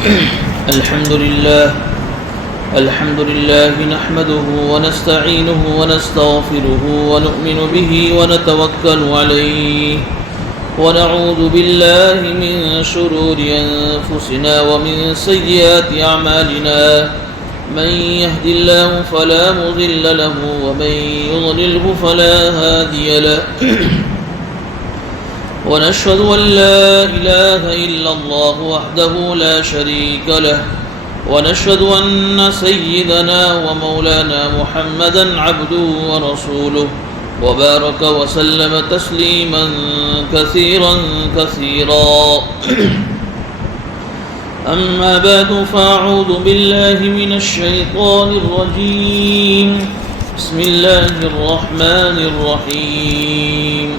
الحمد لله نحمده ونستعينه ونستغفره ونؤمن به ونتوكل عليه ونعوذ بالله من شرور أنفسنا ومن سيئات أعمالنا من يهد الله فلا مضل له ومن يضلله فلا هادي له ونشهد أن لا إله إلا الله وحده لا شريك له ونشهد أن سيدنا ومولانا محمدا عبده ورسوله وبارك وسلم تسليما كثيرا أما بعد فأعوذ بالله من الشيطان الرجيم بسم الله الرحمن الرحيم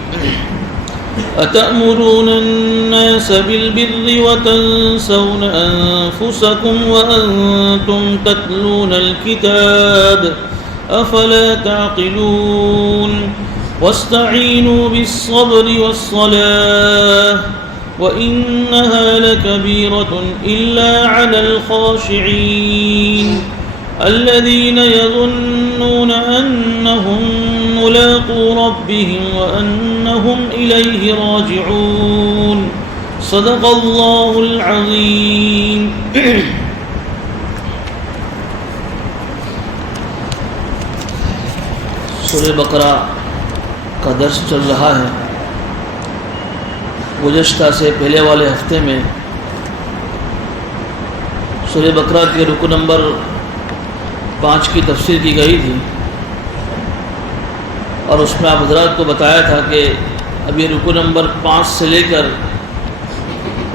أتأمرون الناس بالبر وتنسون أنفسكم وأنتم تتلون الكتاب أفلا تعقلون واستعينوا بالصبر والصلاة وإنها لكبيرة إلا على الخاشعين الذين يظنون أنهم ملاقو ربهم وأنهم إليه راجعون صدق الله العظيم. سورہ بقرہ کا درس چل رہا ہے. گزشتہ سے پہلے والے ہفتے میں سورہ بقرہ کے رکو نمبر 5 کی تفسیر کی گئی تھی اور اس میں آپ حضرات کو بتایا تھا کہ اب یہ رکو نمبر 5 سے لے کر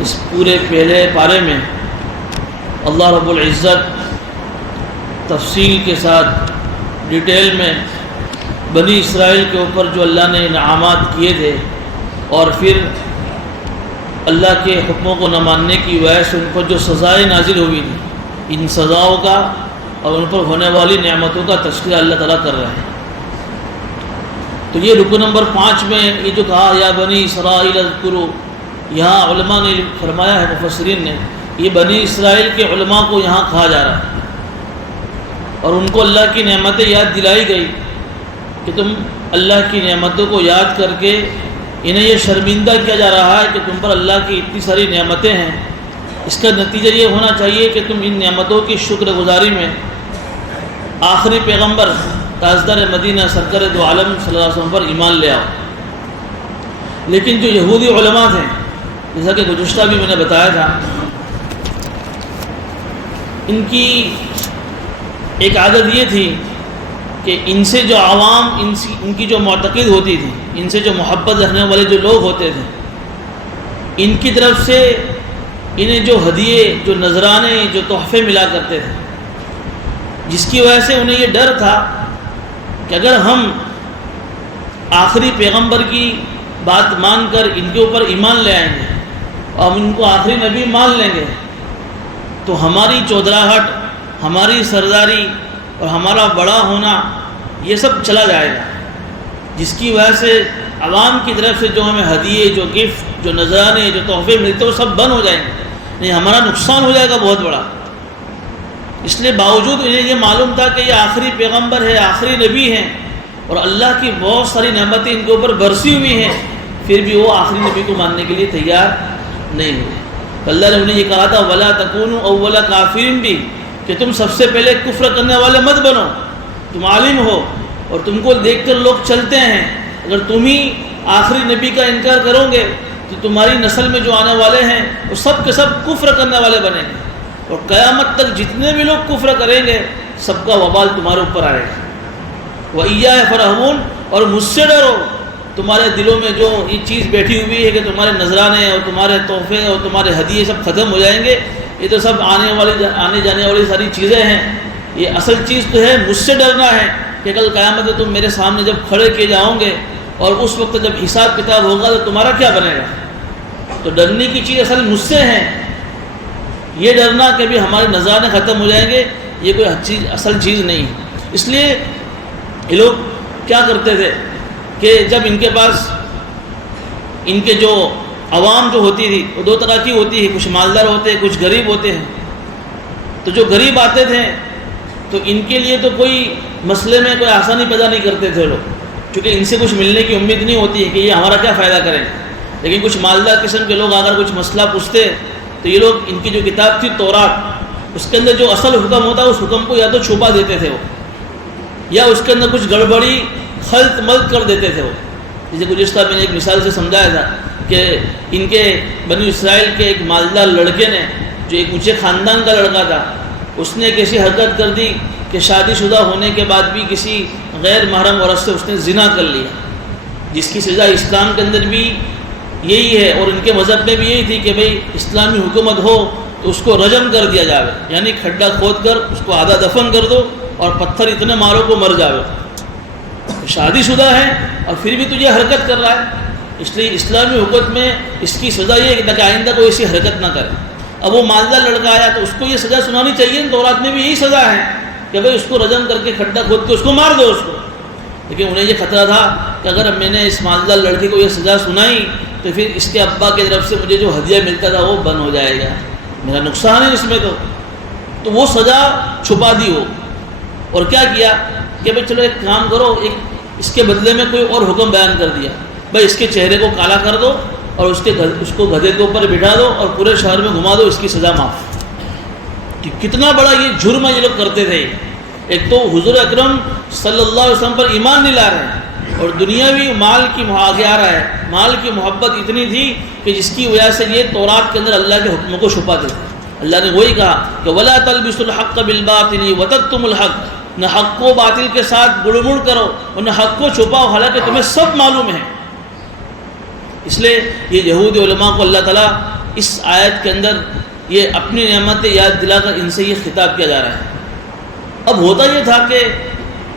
اس پورے پہلے پارے میں اللہ رب العزت تفصیل کے ساتھ ڈیٹیل میں بنی اسرائیل کے اوپر جو اللہ نے انعامات کیے تھے اور پھر اللہ کے حکموں کو نہ ماننے کی وجہ سے ان پر جو سزائیں نازل ہوئی تھی، ان سزاؤں کا اور ان پر ہونے والی نعمتوں کا تذکرہ اللہ تعالیٰ کر رہے ہیں. تو یہ رکو نمبر 5 میں یہ جو کہا یا بنی اسرائیل اذکروا، یہاں علماء نے فرمایا ہے، مفسرین نے، یہ بنی اسرائیل کے علماء کو یہاں کہا جا رہا ہے اور ان کو اللہ کی نعمتیں یاد دلائی گئی کہ تم اللہ کی نعمتوں کو یاد کر کے انہیں یہ شرمندہ کیا جا رہا ہے کہ تم پر اللہ کی اتنی ساری نعمتیں ہیں. اس کا نتیجہ یہ ہونا چاہیے کہ تم ان نعمتوں کی شکر گزاری میں آخری پیغمبر تاجدار مدینہ سرکار دو عالم صلی اللہ علیہ وسلم پر ایمان لے آؤ. لیکن جو یہودی علماء تھے، جیسا کہ گزشتہ بھی میں نے بتایا تھا، ان کی ایک عادت یہ تھی کہ ان سے جو عوام ان کی جو معتقد ہوتی تھی، ان سے جو محبت رکھنے والے جو لوگ ہوتے تھے، ان کی طرف سے انہیں جو ہدیے، جو نذرانے، جو تحفے ملا کرتے تھے، جس کی وجہ سے انہیں یہ ڈر تھا کہ اگر ہم آخری پیغمبر کی بات مان کر ان کے اوپر ایمان لے آئیں گے اور ہم ان کو آخری نبی مان لیں گے تو ہماری چودراہٹ، ہماری سرداری اور ہمارا بڑا ہونا یہ سب چلا جائے گا، جس کی وجہ سے عوام کی طرف سے جو ہمیں ہدیے، جو گفٹ، جو نذرانے، جو تحفے ملتے وہ سب بند ہو جائیں گے، نہیں ہمارا نقصان ہو جائے گا بہت بڑا. اس لیے باوجود انہیں یہ معلوم تھا کہ یہ آخری پیغمبر ہے، آخری نبی ہیں اور اللہ کی بہت ساری نعمتیں ان کے اوپر برسی ہوئی ہیں، پھر بھی وہ آخری نبی کو ماننے کے لیے تیار نہیں ہوئے. اللہ نے انہیں یہ کہا تھا وَلَا تَكُونُوا أَوَّلَ كَافِرٍ بھی، کہ تم سب سے پہلے کفر کرنے والے مت بنو. تم عالم ہو اور تم کو دیکھ کر لوگ چلتے ہیں، اگر تم ہی آخری نبی کا انکار کرو گے تو تمہاری نسل میں جو آنے والے ہیں وہ سب کے سب کفر کرنے والے بنیں گے اور قیامت تک جتنے بھی لوگ کفر کریں گے سب کا وبال تمہارے اوپر آئے گا. وَإِيَّايَ فَارْهَبُونَ، اور مجھ سے ڈرو. تمہارے دلوں میں جو یہ چیز بیٹھی ہوئی ہے کہ تمہارے نذرانے اور تمہارے تحفے اور تمہارے ہدیے سب ختم ہو جائیں گے، یہ تو سب آنے جانے والی ساری چیزیں ہیں. یہ اصل چیز تو ہے مجھ سے ڈرنا ہے کہ کل قیامت میں تم میرے سامنے جب کھڑے کیے جاؤ گے اور اس وقت جب حساب کتاب ہوگا تو تمہارا کیا بنے گا. تو ڈرنے کی چیز اصل مجھ سے ہے. یہ ڈرنا کہ بھی ہمارے نذرانے ختم ہو جائیں گے، یہ کوئی اصل چیز نہیں. اس لیے یہ لوگ کیا کرتے تھے کہ جب ان کے پاس ان کے جو عوام جو ہوتی تھی وہ دو طرح کی ہوتی ہے، کچھ مالدار ہوتے ہیں، کچھ غریب ہوتے ہیں. تو جو غریب آتے تھے تو ان کے لیے تو کوئی مسئلے میں کوئی آسانی پیدا نہیں کرتے تھے لوگ، کیونکہ ان سے کچھ ملنے کی امید نہیں ہوتی ہے کہ یہ ہمارا کیا فائدہ کریں. لیکن کچھ مالدار قسم کے لوگ اگر کچھ مسئلہ پوچھتے تو یہ لوگ ان کی جو کتاب تھی تورات، اس کے اندر جو اصل حکم ہوتا ہے اس حکم کو یا تو چھپا دیتے تھے وہ، یا اس کے اندر کچھ گڑبڑی خلط ملط کر دیتے تھے وہ. جیسے گزشتہ میں نے ایک مثال سے سمجھایا تھا کہ ان کے بنی اسرائیل کے ایک مالدار لڑکے نے، جو ایک اونچے خاندان کا لڑکا تھا، اس نے کیسی حرکت کر دی کہ شادی شدہ ہونے کے بعد بھی کسی غیر محرم عورت سے اس نے زنا کر لیا، جس کی سزا اسلام کے اندر بھی یہی ہے اور ان کے مذہب میں بھی یہی تھی کہ بھئی اسلامی حکومت ہو تو اس کو رجم کر دیا جاوے، یعنی کھڈا کھود کر اس کو آدھا دفن کر دو اور پتھر اتنے مارو کو مر جاوے. شادی شدہ ہے اور پھر بھی تجھے حرکت کر رہا ہے، اس لیے اسلامی حکومت میں اس کی سزا یہ ہے کہ آئندہ کوئی ایسی حرکت نہ کرے. اب وہ مالدار لڑکا آیا تو اس کو یہ سزا سنانی چاہیے، تورات میں بھی یہی سزا ہے کہ بھئی اس کو رجم کر کے کھڈا کھود کے اس کو مار دو اس کو. لیکن انہیں یہ خطرہ تھا کہ اگر میں نے اس مالدار لڑکے کو یہ سزا سنائی تو پھر اس کے ابا کی طرف سے مجھے جو ہدیہ ملتا تھا وہ بند ہو جائے گا، میرا نقصان ہے اس میں. تو وہ سزا چھپا دی ہو، اور کیا کیا کہ بھئی چلو ایک کام کرو، ایک اس کے بدلے میں کوئی اور حکم بیان کر دیا، بھئی اس کے چہرے کو کالا کر دو اور اس کو گدھے کے اوپر بٹھا دو اور پورے شہر میں گھما دو، اس کی سزا معاف. کہ کتنا بڑا یہ جرم یہ لوگ کرتے تھے. ایک تو حضور اکرم صلی اللہ علیہ وسلم پر ایمان نہیں لا رہے ہیں اور دنیاوی مال کی آگے آ رہا ہے. مال کی محبت اتنی تھی کہ جس کی وجہ سے یہ تورات کے اندر اللہ کے حکموں کو چھپاتے تھے. اللہ نے وہی کہا کہ وَلَا تَلْبِسُوا الْحَقَّ بِالْبَاطِلِ وَتَكْتُمُوا الْحَقَّ، نہ حق کو باطل کے ساتھ گڑمڑ کرو اور نہ حق کو چھپاؤ حالانکہ تمہیں سب معلوم ہے. اس لیے یہ یہودی علماء کو اللہ تعالیٰ اس آیت کے اندر یہ اپنی نعمتیں یاد دلا کر ان سے یہ خطاب کیا جا رہا ہے. اب ہوتا یہ تھا کہ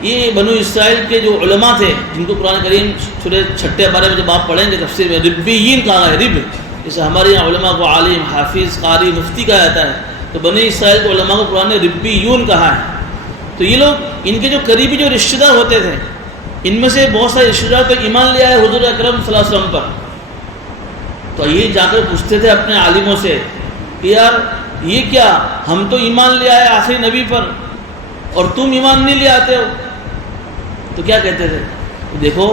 یہ بنو اسرائیل کے جو علماء تھے، جن کو قرآن کریم سورہ 6 بارے میں جب آپ پڑھیں گے تفسیر میں ربیین کہا ہے. رب جیسے ہمارے یہاں علماء کو عالم، حافظ، قاری، مفتی کہا جاتا ہے، تو بنی اسرائیل کے علماء کو قرآن نے ربیون کہا ہے. تو یہ لوگ ان کے جو قریبی جو رشتہ دار ہوتے تھے، ان میں سے بہت سارے رشتہ دار تو ایمان لے آئے حضور اکرم صلی اللہ علیہ وسلم پر. تو یہ جا کر پوچھتے تھے اپنے عالموں سے کہ یار یہ کیا، ہم تو ایمان لے آئے آخری نبی پر اور تم ایمان نہیں لے آتے ہو. تو کیا کہتے تھے؟ دیکھو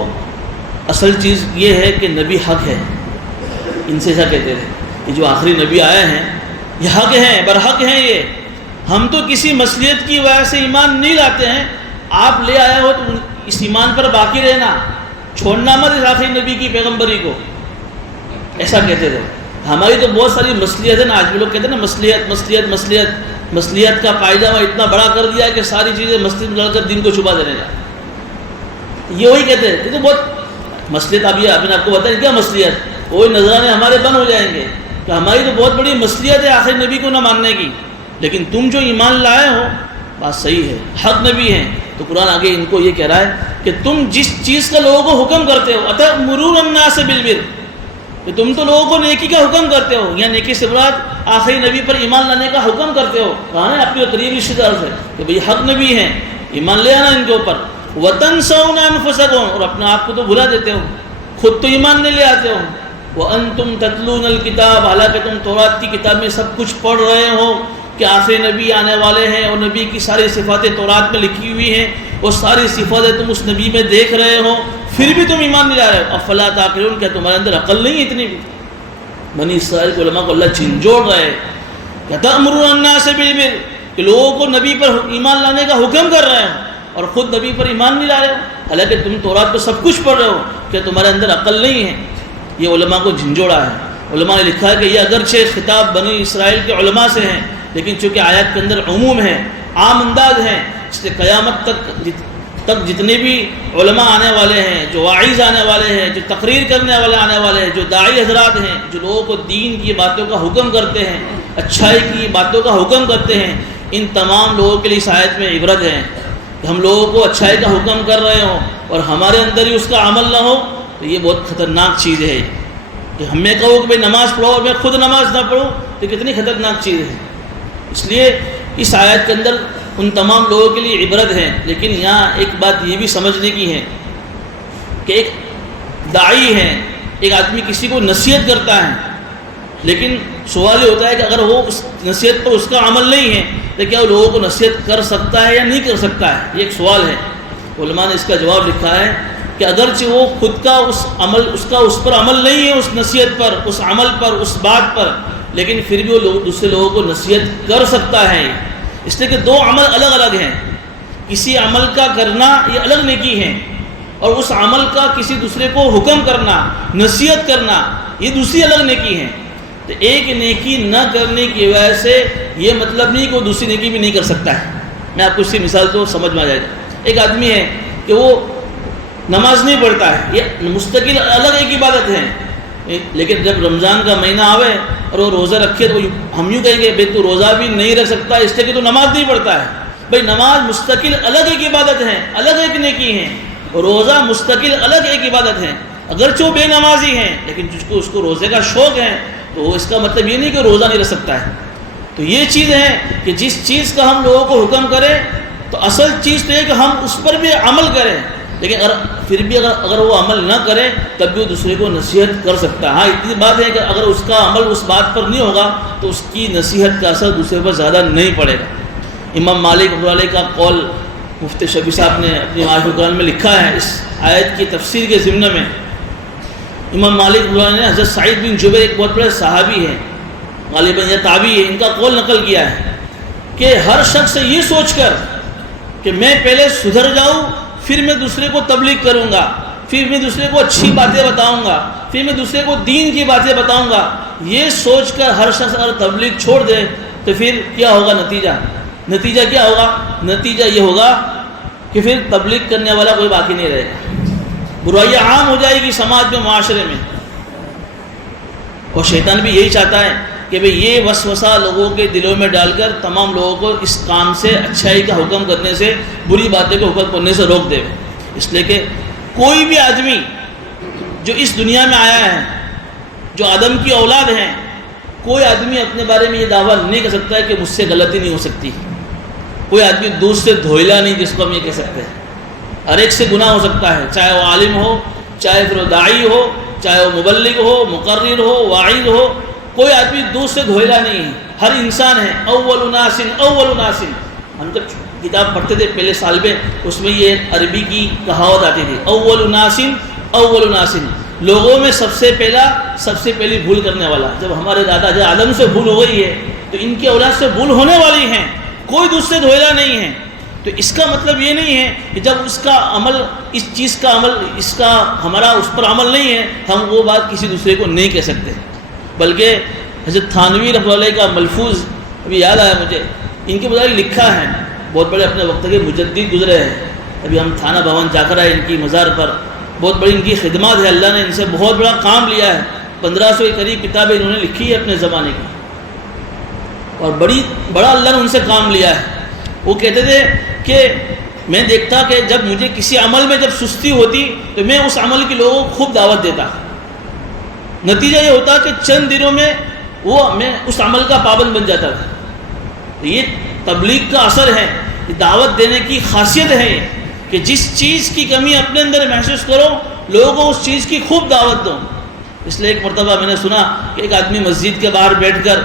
اصل چیز یہ ہے کہ نبی حق ہے. ان سے ایسا کہتے تھے کہ جو آخری نبی آئے ہیں یہ حق ہیں، برحق ہیں. یہ ہم تو کسی مصلحت کی وجہ سے ایمان نہیں لاتے ہیں، آپ لے آئے ہو تو اس ایمان پر باقی رہنا، چھوڑنا مت اس آخری نبی کی پیغمبری کو. ایسا کہتے تھے. ہماری تو بہت ساری مصلحت ہے نا، آج بھی لوگ کہتے ہیں نا مصلحت مصلحت مصلحت، مصلحت کا پائجامہ اتنا بڑا کر دیا کہ ساری چیزیں مصلحت میں لڑ کر دین کو چھپا دینے کا. یہ وہی کہتے ہیں. یہ تو بہت مصلحت، ابھی آپ نے آپ کو بتایا کیا مصلحت، وہی نذرانے ہمارے بند ہو جائیں گے کہ ہماری تو بہت بڑی مصلحت ہے آخری نبی کو نہ ماننے کی، لیکن تم جو ایمان لائے ہو بات صحیح ہے، حق نبی ہیں. تو قرآن آگے ان کو یہ کہہ رہا ہے کہ تم جس چیز کا لوگوں کو حکم کرتے ہو، أَتَأْمُرُونَ النَّاسَ بِالْبِرِّ، کہ تم تو لوگوں کو نیکی کا حکم کرتے ہو، یا نیکی سے مراد آخری نبی پر ایمان لانے کا حکم کرتے ہو. کہاں ہے اپنے قریبی رشتہ دار سے کہ بھئی حق نبی ہیں، ایمان لے آنا ان کے اوپر. وَتَنْسَوْنَ أَنفُسَكُمْ، اور اپنے آپ کو تو بھلا دیتے ہو، خود تو ایمان نہیں لے آتے ہو. وَأَنْتُمْ تَتْلُونَ الْكِتَابَ، حالانکہ تم تورات کی کتاب میں سب کچھ پڑھ رہے ہو کہ آخری نبی آنے والے ہیں اور نبی کی ساری صفاتیں تورات میں لکھی ہوئی ہیں، وہ ساری صفاتیں تم اس نبی میں دیکھ رہے ہو، پھر بھی تم ایمان نہیں لا رہے ہو. افلا تعقلون، کیا تمہارے اندر عقل نہیں اتنی بھی؟ بنی اسرائیل کے علماء کو اللہ جھنجھوڑ رہے ہیں. تأمرون الناس بالبر، کہ لوگوں کو نبی پر ایمان لانے کا حکم کر رہے ہیں اور خود نبی پر ایمان نہیں لا رہے ہو، حالانکہ تم تورات پر سب کچھ پڑھ رہے ہو. کیا تمہارے اندر عقل نہیں ہے؟ یہ علماء کو جھنجھوڑا ہے. علماء نے لکھا ہے کہ یہ اگرچہ خطاب بنی اسرائیل کے علماء سے ہیں، لیکن چونکہ آیات کے اندر عموم ہے، عام انداز ہیں، اس لیے قیامت تک جتنے بھی علماء آنے والے ہیں، جو واعظ آنے والے ہیں، جو تقریر کرنے والے آنے والے ہیں، جو داعی حضرات ہیں، جو لوگوں کو دین کی باتوں کا حکم کرتے ہیں، اچھائی کی باتوں کا حکم کرتے ہیں، ان تمام لوگوں کے لیے اس آیت میں عبرت ہے. کہ ہم لوگوں کو اچھائی کا حکم کر رہے ہوں اور ہمارے اندر ہی اس کا عمل نہ ہو، تو یہ بہت خطرناک چیز ہے. کہ ہمیں کہو کہ بھائی نماز پڑھو اور میں خود نماز نہ پڑھوں، تو کتنی خطرناک چیز ہے. اس لیے اس آیت کے اندر ان تمام لوگوں کے لیے عبرت ہے. لیکن یہاں ایک بات یہ بھی سمجھنے کی ہے کہ ایک داعی ہے، ایک آدمی کسی کو نصیحت کرتا ہے لیکن سوال یہ ہوتا ہے کہ اگر وہ اس نصیحت پر اس کا عمل نہیں ہے تو کیا وہ لوگوں کو نصیحت کر سکتا ہے یا نہیں کر سکتا ہے؟ یہ ایک سوال ہے۔ علماء نے اس کا جواب لکھا ہے کہ اگرچہ وہ خود کا اس پر عمل نہیں ہے، اس نصیحت پر، اس عمل پر، اس بات پر، لیکن پھر بھی وہ دوسرے لوگوں کو نصیحت کر سکتا ہے، اس لیے کہ دو عمل الگ الگ ہیں۔ کسی عمل کا کرنا یہ الگ نیکی ہے، اور اس عمل کا کسی دوسرے کو حکم کرنا، نصیحت کرنا، یہ دوسری الگ نیکی ہے۔ تو ایک نیکی نہ کرنے کی وجہ سے یہ مطلب نہیں کہ وہ دوسری نیکی بھی نہیں کر سکتا ہے۔ میں آپ کو اس کی مثال تو سمجھ میں آ جائے گا۔ ایک آدمی ہے کہ وہ نماز نہیں پڑھتا ہے، یہ مستقل الگ ایک عبادت ہے، لیکن جب رمضان کا مہینہ آوے اور وہ روزہ رکھے تو ہم یوں کہیں گے بھائی تو روزہ بھی نہیں رکھ سکتا اس لیے کہ تو نماز نہیں پڑھتا ہے۔ بھائی نماز مستقل الگ ایک عبادت ہے، الگ ایک نیکی ہے، روزہ مستقل الگ ایک عبادت ہے۔ اگرچہ وہ بے نمازی ہیں لیکن اس کو روزے کا شوق ہے تو اس کا مطلب یہ نہیں کہ روزہ نہیں رکھ سکتا ہے۔ تو یہ چیز ہے کہ جس چیز کا ہم لوگوں کو حکم کریں تو اصل چیز تو یہ کہ ہم اس پر بھی عمل کریں، لیکن پھر بھی اگر وہ عمل نہ کرے تب بھی وہ دوسرے کو نصیحت کر سکتا ہے۔ ہاں اتنی بات ہے کہ اگر اس کا عمل اس بات پر نہیں ہوگا تو اس کی نصیحت کا اثر دوسرے پر زیادہ نہیں پڑے گا۔ امام مالک رحمۃ اللہ علیہ کا قول مفتی شفیع صاحب نے اپنی معارف القرآن میں لکھا ہے، اس آیت کی تفسیر کے ضمن میں۔ امام مالک رحمۃ اللہ نے حضرت سعید بن جبیر ایک بہت بڑے صحابی ہیں، غالباً یہ تابعی ہے، ان کا قول نقل کیا ہے کہ ہر شخص یہ سوچ کر کہ میں پہلے سدھر جاؤں پھر میں دوسرے کو تبلیغ کروں گا، پھر میں دوسرے کو اچھی باتیں بتاؤں گا، پھر میں دوسرے کو دین کی باتیں بتاؤں گا، یہ سوچ کر ہر شخص اگر تبلیغ چھوڑ دے تو پھر کیا ہوگا؟ نتیجہ کیا ہوگا؟ نتیجہ یہ ہوگا کہ پھر تبلیغ کرنے والا کوئی باقی نہیں رہے گا، برائیاں عام ہو جائے گی سماج میں، معاشرے میں۔ اور شیطان بھی یہی چاہتا ہے کہ بھئی یہ وسوسہ لوگوں کے دلوں میں ڈال کر تمام لوگوں کو اس کام سے، اچھائی کا حکم کرنے سے، بری باتیں کو حکم کرنے سے روک دے۔ اس لیے کہ کوئی بھی آدمی جو اس دنیا میں آیا ہے، جو آدم کی اولاد ہیں، کوئی آدمی اپنے بارے میں یہ دعویٰ نہیں کر سکتا ہے کہ مجھ سے غلطی نہیں ہو سکتی۔ کوئی آدمی دودھ سے دھوئلا نہیں جس کو ہم یہ کہہ سکتے ہیں۔ ہر ایک سے گناہ ہو سکتا ہے، چاہے وہ عالم ہو، چاہے پھر وہ داعی ہو، چاہے وہ مبلغ ہو، مقرر ہو، واعظ ہو، کوئی آدمی دودھ سے دھوئلا نہیں ہے، ہر انسان ہے۔ اول ناس ہم جب کتاب پڑھتے تھے پہلے سال میں، اس میں یہ عربی کی کہاوت آتی تھی، اول ناس، لوگوں میں سب سے پہلی بھول کرنے والا۔ جب ہمارے دادا جب آدم سے بھول ہو گئی ہے تو ان کی اولاد سے بھول ہونے والی ہیں، کوئی دودھ سے دھوئلا نہیں ہے۔ تو اس کا مطلب یہ نہیں ہے کہ جب اس کا عمل، اس چیز کا عمل، اس کا ہمارا اس پر عمل نہیں ہے ہم وہ بات کسی دوسرے کو نہیں کہہ سکتے۔ بلکہ حضرت تھانوی رحمۃ اللہ علیہ کا ملفوظ ابھی یاد آیا مجھے، ان کے مطابق لکھا ہے، بہت بڑے اپنے وقت کے مجدد گزرے ہیں، ابھی ہم تھانہ بھون جا کر آئے ان کی مزار پر، بہت بڑی ان کی خدمات ہے، اللہ نے ان سے بہت بڑا کام لیا ہے، 1500 کے قریب کتابیں انہوں نے لکھی ہے اپنے زمانے کی، اور بڑا اللہ نے ان سے کام لیا ہے۔ وہ کہتے تھے کہ میں دیکھتا کہ جب مجھے کسی عمل میں جب سستی ہوتی تو میں اس عمل کی لوگوں کو خوب دعوت دیتا، نتیجہ یہ ہوتا کہ چند دنوں میں میں اس عمل کا پابند بن جاتا تھا۔ یہ تبلیغ کا اثر ہے، یہ دعوت دینے کی خاصیت ہے کہ جس چیز کی کمی اپنے اندر محسوس کرو لوگوں کو اس چیز کی خوب دعوت دو۔ اس لیے ایک مرتبہ میں نے سنا کہ ایک آدمی مسجد کے باہر بیٹھ کر،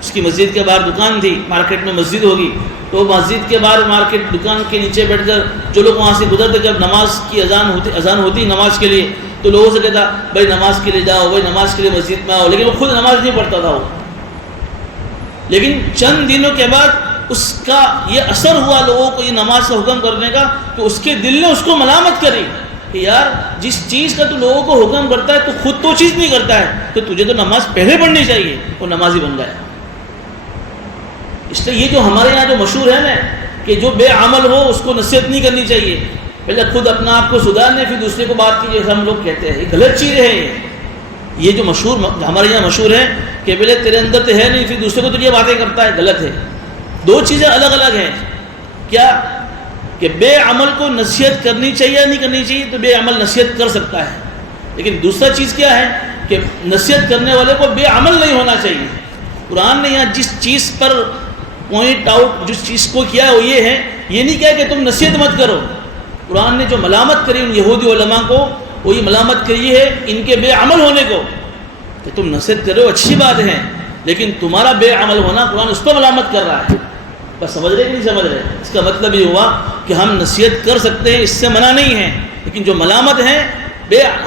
اس کی مسجد کے باہر دکان تھی، مارکیٹ میں مسجد ہوگی، تو مسجد کے باہر مارکیٹ دکان کے نیچے بیٹھ کر جو لوگ وہاں سے گزرتے، جب نماز کی اذان ہوتی نماز کے لیے، تو لوگوں سے کہتا بھائی نماز کے لیے جاؤ، بھائی نماز کے لیے مسجد میں آؤ، لیکن وہ خود نماز نہیں پڑھتا تھا وہ۔ لیکن چند دنوں کے بعد اس کا یہ اثر ہوا لوگوں کو یہ نماز کا حکم کرنے کا، کہ اس کے دل نے اس کو ملامت کری کہ یار جس چیز کا تو لوگوں کو حکم کرتا ہے تو خود تو چیز نہیں کرتا ہے، تو تجھے تو نماز پہلے پڑھنی چاہیے، وہ نمازی بن گیا۔ اس لیے یہ جو ہمارے یہاں جو مشہور ہے نا کہ جو بے عمل ہو اس کو نصیحت نہیں کرنی چاہیے، پہلے خود اپنا آپ کو سدھارنے پھر دوسرے کو بات کیجیے، ہم لوگ کہتے ہیں یہ غلط چیز ہے۔ یہ جو مشہور ہمارے یہاں مشہور ہے کہ پہلے تیرے اندر تو ہے نہیں پھر دوسرے کو تو یہ باتیں کرتا ہے، غلط ہے۔ دو چیزیں الگ الگ ہیں، کیا کہ بے عمل کو نصیحت کرنی چاہیے یا نہیں کرنی چاہیے، تو بے عمل نصیحت کر سکتا ہے، لیکن دوسرا چیز کیا ہے کہ نصیحت کرنے والے کو بے عمل نہیں ہونا چاہیے۔ قرآن نے یہاں جس چیز پر پوائنٹ آؤٹ، جس چیز کو کیا ہے وہ یہ ہے، یہ نہیں کیا کہ تم نصیحت مت کرو۔ قرآن نے جو ملامت کری ان یہودی علماء کو، وہ یہ ملامت کری ہے ان کے بے عمل ہونے کو، کہ تم نصیحت کرو اچھی بات ہے، لیکن تمہارا بے عمل ہونا قرآن اس پر ملامت کر رہا ہے. بس سمجھ رہے کہ نہیں سمجھ رہے؟ اس کا مطلب یہ ہوا کہ ہم نصیحت کر سکتے ہیں، اس سے منع نہیں ہے، لیکن جو ملامت ہے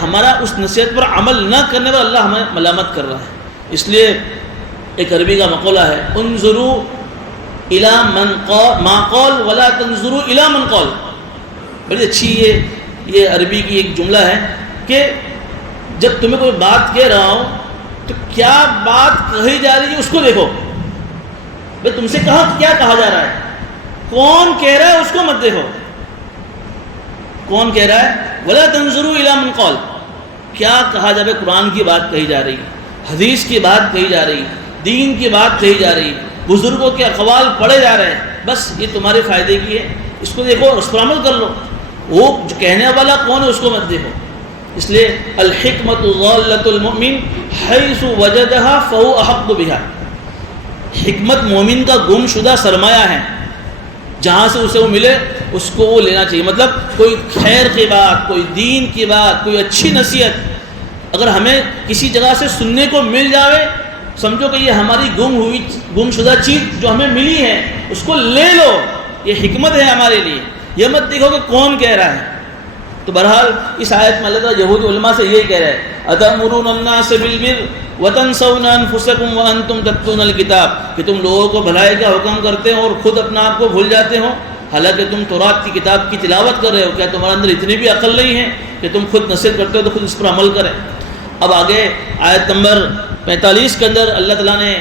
ہمارا اس نصیحت پر عمل نہ کرنے پر اللہ ہمیں ملامت کر رہا ہے. اس لیے ایک عربی کا مقولہ ہے، انظروا الی من قال ما قال ولا تنظروا الی من قال. بڑی اچھی یہ عربی کی ایک جملہ ہے کہ جب تمہیں کوئی بات کہہ رہا ہوں تو کیا بات کہی جا رہی ہے اس کو دیکھو. بھائی تم سے کیا کہا جا رہا ہے، کون کہہ رہا ہے اس کو مت دیکھو، کون کہہ رہا ہے. ولا تنظروا الی من قال، کیا کہا جا رہا ہے؟ قرآن کی بات کہی جا رہی، حدیث کی بات کہی جا رہی، دین کی بات کہی جا رہی، بزرگوں کے اقوال پڑھے جا رہے ہیں، بس یہ تمہارے فائدے کی ہے، اس کو دیکھو، اس پر عمل کر لو. وہ جو کہنے والا کون ہے اس کو مت دیکھو. اس لیے الحکمت ضالۃ المؤمن حیث وجدها فهو احق بها. حکمت مومن کا گم شدہ سرمایہ ہے، جہاں سے اسے وہ ملے اس کو وہ لینا چاہیے. مطلب کوئی خیر کی بات، کوئی دین کی بات، کوئی اچھی نصیحت اگر ہمیں کسی جگہ سے سننے کو مل جاوے، سمجھو کہ یہ ہماری گم شدہ چیز جو ہمیں ملی ہے اس کو لے لو، یہ حکمت ہے ہمارے لیے. یہ مت دیکھو کہ کون کہہ رہا ہے. تو بہرحال اس آیت میں اللہ تعالیٰ یہودی علماء سے یہی کہہ رہا ہے، أَتَأْمُرُونَ النَّاسَ بِالْبِرِّ وَتَنْسَوْنَ أَنفُسَكُمْ وَأَنْتُمْ تَتْلُونَ الْكِتَابَ. کہ تم لوگوں کو بھلائی کا حکم کرتے ہو اور خود اپنا آپ کو بھول جاتے ہو، حالانکہ تم تورات کی کتاب کی تلاوت کر رہے ہو. کیا تمہارے اندر اتنی بھی عقل نہیں ہے کہ تم خود نصیحت کرتے ہو تو خود اس پر عمل کریں؟ اب آگے آیت نمبر 45 کے اندر اللہ تعالیٰ نے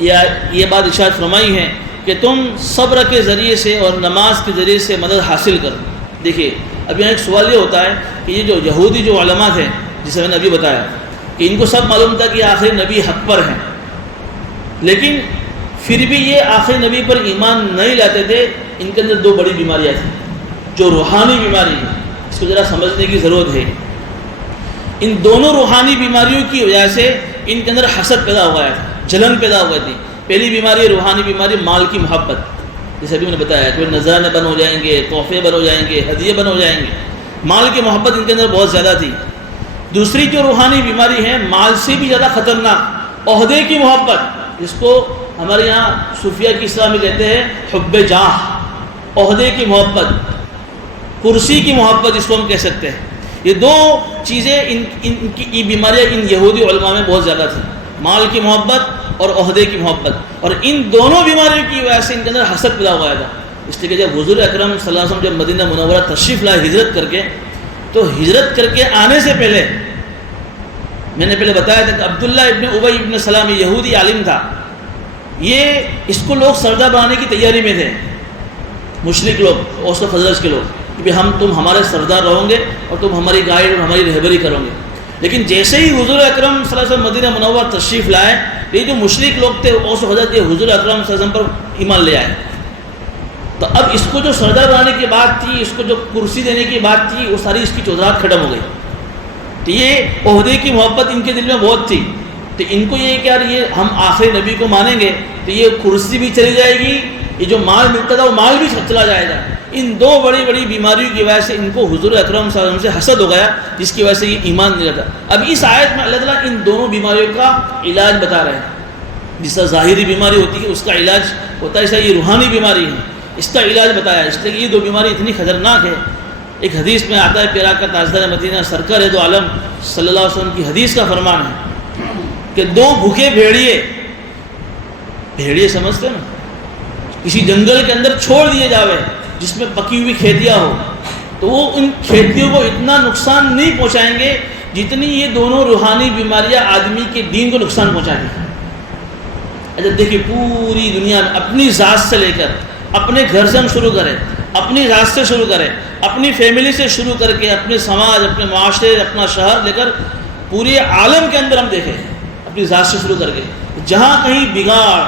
یہ بات ارشاد فرمائی ہے کہ تم صبر کے ذریعے سے اور نماز کے ذریعے سے مدد حاصل کرو. دیکھیے اب یہاں ایک سوال یہ ہوتا ہے کہ یہ جو یہودی جو علماء تھے، جسے میں نے ابھی بتایا کہ ان کو سب معلوم تھا کہ آخری نبی حق پر ہیں، لیکن پھر بھی یہ آخری نبی پر ایمان نہیں لاتے تھے. ان کے اندر دو بڑی بیماریاں تھیں جو روحانی بیماری ہے، اس کو ذرا سمجھنے کی ضرورت ہے. ان دونوں روحانی بیماریوں کی وجہ سے ان کے اندر حسد پیدا ہوا ہے، جلن پیدا ہوئی تھی. پہلی بیماری روحانی بیماری مال کی محبت، جیسے ابھی میں نے بتایا کہ نذرانے بن ہو جائیں گے، تحفے بن ہو جائیں گے، ہدیے بن ہو جائیں گے. مال کی محبت ان کے اندر بہت زیادہ تھی. دوسری جو روحانی بیماری ہے مال سے بھی زیادہ خطرناک، عہدے کی محبت، جس کو ہمارے یہاں صوفیہ کی اصطلاح میں کہتے ہیں حب جاہ. عہدے کی محبت، کرسی کی محبت جس کو ہم کہہ سکتے ہیں. یہ دو چیزیں ان کی بیماریاں ان یہودی علماء میں بہت زیادہ تھیں، مال کی محبت اور عہدے کی محبت. اور ان دونوں بیماریوں کی وجہ سے ان کے اندر حسد پیدا ہوا تھا. اس لیے کہ جب حضور اکرم صلی اللہ علیہ وسلم جب مدینہ منورہ تشریف لائے ہجرت کر کے، تو ہجرت کر کے آنے سے پہلے میں نے پہلے بتایا تھا کہ عبداللہ ابن ابی ابن سلام یہودی عالم تھا، یہ اس کو لوگ سردار بنانے کی تیاری میں تھے، مشرک لوگ، اوس و خزرج کے لوگ، کہ تم ہمارے سردار رہو گے اور تم ہماری گائیڈ اور ہماری رہبری کرو گے. لیکن جیسے ہی حضور اکرم صلی اللہ علیہ وسلم مدینہ منورہ تشریف لائے، یہ جو مشرک لوگ تھے اوس و خزرج، یہ حضور اکرم صلی اللہ علیہ وسلم پر ایمان لے آئے. تو اب اس کو جو سردار بنانے کی بات تھی، اس کو جو کرسی دینے کی بات تھی، وہ ساری اس کی چودراہٹ ختم ہو گئی. تو یہ عہدے کی محبت ان کے دل میں بہت تھی. تو ان کو یہ کہ یار یہ ہم آخری نبی کو مانیں گے تو یہ کرسی بھی چلی جائے گی، یہ جو مال ملتا تھا وہ مال بھی چلا جائے گا. ان دو بڑی بڑی بیماریوں کی وجہ سے ان کو حضور اکرم صلی اللہ علیہ وسلم سے حسد ہو گیا، جس کی وجہ سے یہ ایمان نہیں لاتا. اب اس آیت میں اللہ تعالیٰ ان دونوں بیماریوں کا علاج بتا رہے ہیں. جس طرح ظاہری بیماری ہوتی ہے اس کا علاج ہوتا ہے، ایسا یہ روحانی بیماری ہے، اس کا علاج بتایا. اس لیے یہ دو بیماری اتنی خطرناک ہے. ایک حدیث میں آتا ہے، پیرا کا تاجدار مدینہ سرکار دو عالم صلی اللہ علیہ وسلم کی حدیث کا فرمان ہے کہ دو بھوکے بھیڑیے سمجھتے ہیں نا، کسی جنگل کے اندر چھوڑ دیے جاوے جس میں پکی ہوئی کھیتیاں ہو، تو وہ ان کھیتیوں کو اتنا نقصان نہیں پہنچائیں گے جتنی یہ دونوں روحانی بیماریاں آدمی کے دین کو نقصان پہنچائیں گی. اچھا دیکھیے، پوری دنیا میں اپنی ذات سے لے کر اپنے گھر سے ہم شروع کریں، اپنی ذات سے شروع کریں، اپنی فیملی سے شروع کر کے اپنے سماج، اپنے معاشرے، اپنا شہر لے کر پورے عالم کے اندر ہم دیکھیں، اپنی ذات سے شروع کر کے جہاں کہیں بگاڑ،